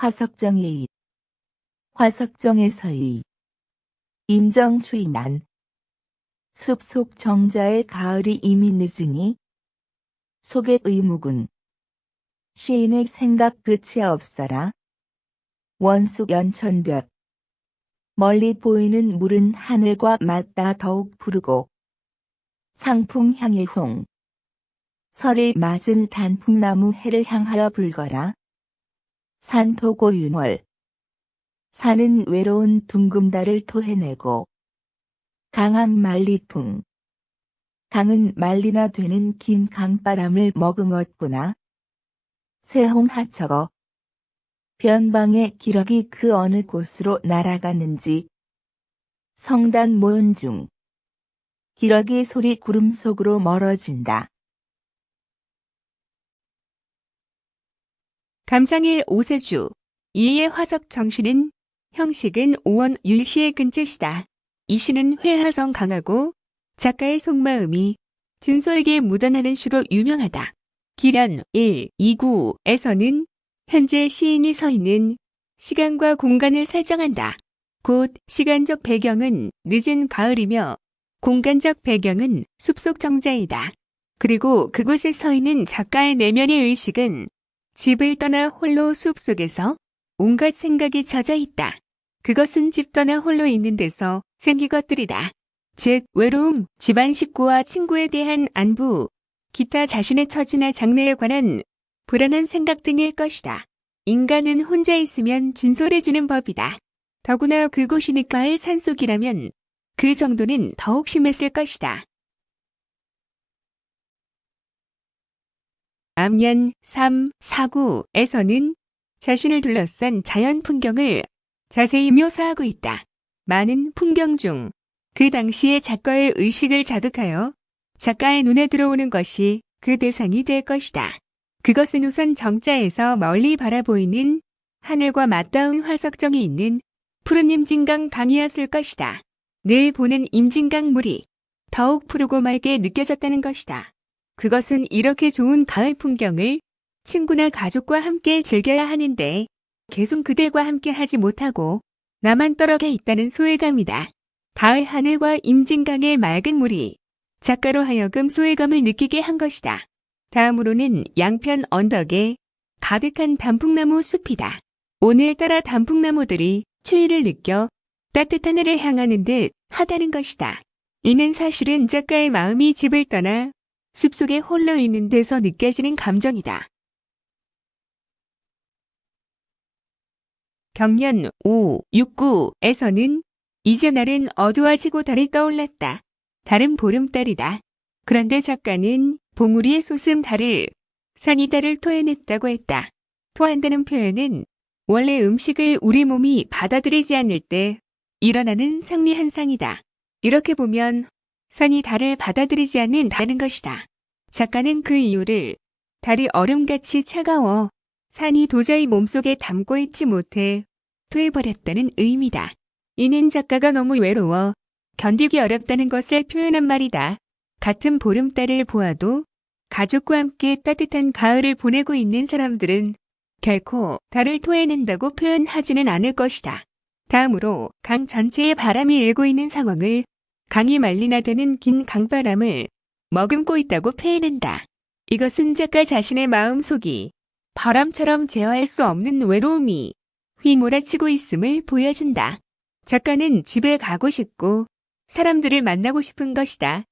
화석정의 화석정에서의 임정추인난 숲속 정자의 가을이 이미 늦으니 속의 의묵은 시인의 생각 끝이 없어라. 원숙 연천벽 멀리 보이는 물은 하늘과 맞닿아 더욱 푸르고 상풍향의 홍 설이 맞은 단풍나무 해를 향하여 불거라. 산토고윤월 산은 외로운 둥금달을 토해내고 강한 말리풍 강은 말리나 되는 긴 강바람을 머금었구나. 새홍하처거 변방의 기러기 그 어느 곳으로 날아가는지 성단 모은 중 기러기 소리 구름 속으로 멀어진다. 감상일 오세주 이의 화석 정신은 형식은 오원 율시의 근처시다. 이 시는 회화성 강하고 작가의 속마음이 진솔게 묻어나는 시로 유명하다. 기련 1, 2구에서는 현재 시인이 서 있는 시간과 공간을 설정한다. 곧 시간적 배경은 늦은 가을이며 공간적 배경은 숲속 정자이다. 그리고 그곳에 서 있는 작가의 내면의 의식은 집을 떠나 홀로 숲속에서 온갖 생각이 젖어 있다. 그것은 집 떠나 홀로 있는 데서 생긴 것들이다. 즉 외로움, 집안 식구와 친구에 대한 안부, 기타 자신의 처지나 장래에 관한 불안한 생각 등일 것이다. 인간은 혼자 있으면 진솔해지는 법이다. 더구나 그곳이 늦가을 산속이라면 그 정도는 더욱 심했을 것이다. 암연 3, 4구에서는 자신을 둘러싼 자연 풍경을 자세히 묘사하고 있다. 많은 풍경 중 그 당시의 작가의 의식을 자극하여 작가의 눈에 들어오는 것이 그 대상이 될 것이다. 그것은 우선 정자에서 멀리 바라보이는 하늘과 맞닿은 화석정이 있는 푸른 임진강 강이었을 것이다. 늘 보는 임진강 물이 더욱 푸르고 맑게 느껴졌다는 것이다. 그것은 이렇게 좋은 가을 풍경을 친구나 가족과 함께 즐겨야 하는데 계속 그들과 함께 하지 못하고 나만 떨어져 있다는 소외감이다. 가을 하늘과 임진강의 맑은 물이 작가로 하여금 소외감을 느끼게 한 것이다. 다음으로는 양편 언덕에 가득한 단풍나무 숲이다. 오늘따라 단풍나무들이 추위를 느껴 따뜻한 해를 향하는 듯 하다는 것이다. 이는 사실은 작가의 마음이 집을 떠나 숲속에 홀로 있는 데서 느껴지는 감정이다. 경연 5, 6구에서는 이제 날은 어두워지고 달이 떠올랐다. 달은 보름달이다. 그런데 작가는 봉우리에 솟은 달을 산이 달을 토해냈다고 했다. 토한다는 표현은 원래 음식을 우리 몸이 받아들이지 않을 때 일어나는 생리 현상이다. 이렇게 보면 산이 달을 받아들이지 않는다는 것이다. 작가는 그 이유를 달이 얼음같이 차가워 산이 도저히 몸속에 담고 있지 못해 토해버렸다는 의미다. 이는 작가가 너무 외로워 견디기 어렵다는 것을 표현한 말이다. 같은 보름달을 보아도 가족과 함께 따뜻한 가을을 보내고 있는 사람들은 결코 달을 토해낸다고 표현하지는 않을 것이다. 다음으로 강 전체에 바람이 일고 있는 상황을 강이 말리나 되는 긴 강바람을 머금고 있다고 표현한다. 이것은 작가 자신의 마음속이 바람처럼 제어할 수 없는 외로움이 휘몰아치고 있음을 보여준다. 작가는 집에 가고 싶고 사람들을 만나고 싶은 것이다.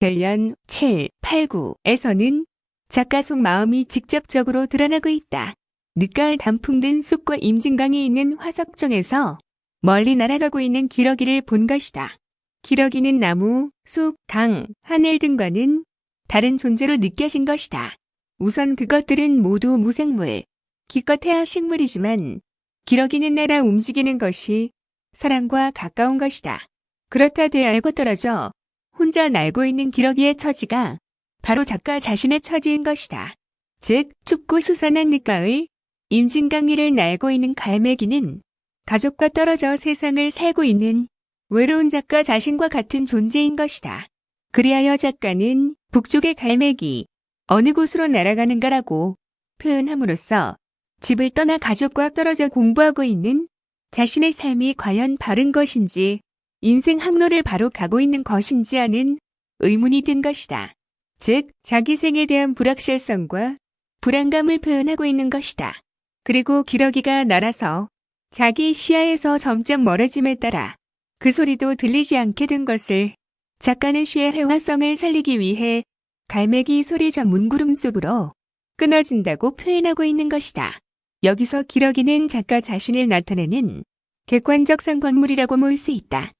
결연 7, 8구에서는 작가 속 마음이 직접적으로 드러나고 있다. 늦가을 단풍 든 숲과 임진강이 있는 화석정에서 멀리 날아가고 있는 기러기를 본 것이다. 기러기는 나무, 숲, 강, 하늘 등과는 다른 존재로 느껴진 것이다. 우선 그것들은 모두 무생물, 기껏해야 식물이지만 기러기는 날아 움직이는 것이 사람과 가까운 것이다. 그렇다 대알고 떨어져 혼자 날고 있는 기러기의 처지가 바로 작가 자신의 처지인 것이다. 즉 춥고 수산한 늦가을 임진강 위를 날고 있는 갈매기는 가족과 떨어져 세상을 살고 있는 외로운 작가 자신과 같은 존재인 것이다. 그리하여 작가는 북쪽의 갈매기, 어느 곳으로 날아가는가라고 표현함으로써 집을 떠나 가족과 떨어져 공부하고 있는 자신의 삶이 과연 바른 것인지, 인생 항로를 바로 가고 있는 것인지 하는 의문이 든 것이다. 즉, 자기 생에 대한 불확실성과 불안감을 표현하고 있는 것이다. 그리고 기러기가 날아서 자기 시야에서 점점 멀어짐에 따라 그 소리도 들리지 않게 된 것을 작가는 시의 회화성을 살리기 위해 갈매기 소리 전문 구름 속으로 끊어진다고 표현하고 있는 것이다. 여기서 기러기는 작가 자신을 나타내는 객관적 상관물이라고 볼 수 있다.